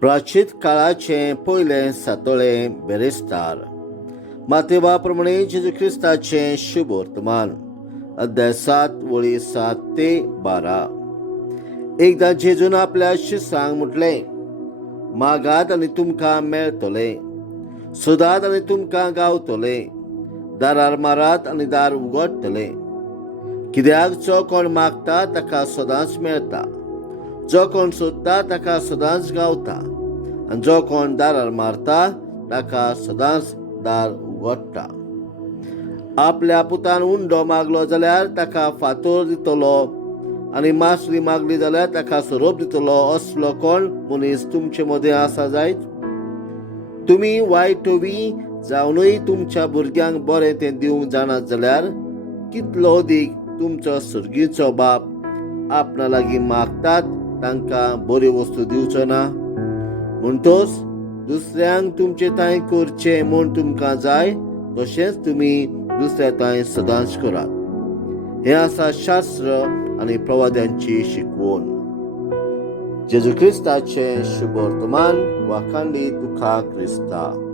प्राचीन काळाचे पयले सातोळे बेरेस्तार. मातेवा प्रमाणे जेजू ख्रिस्ताचे शुभ वर्तमान. अध्याय 7 वळी 7 ते 12. एकदा जेजून आपल्या शिष्यांक म्हटले, मागात आणि तुमकां मेळटले, सोदात आणि तुमकां गावतले, दारार मारात आणि दार उगडटले. कित्याक जो कोण मागता ताका सदांच मेळटा, जो कोण सोदता ताका सदांच गावता, आनी जो कोण दारार मारता ताका सदांच दार उगडटा. आपल्या पुतान उंडो मागलो जाल्यार ताका फातर दितलो, आनी मासली मागली जाल्यार ताका सोरोप दितलो. असलो कोण मनीस तुमचे मदें आसा जायत? तुमी वायटवी जावनूय तुमच्या भुरग्यांक बरें तें दिवंक जाणात जाल्यार कितलो अदीक तुमचो सुर्गीचो बाप आपणा लागीं मागतात तांकां बऱ्यो वस्तू दिवचो ना? म्हणटोच दुसऱ्यांक तुमचे तांय करचें म्हूण तुमकां जाय तशेंच तुमी दुसऱ्या तांय सदांच करात. हें आसा शास्त्र आनी प्रवाद्यांची शिकवण. जेजू ख्रिस्ताचे शुभ वर्तमान. वाखांडी तुका क्रिस्ता.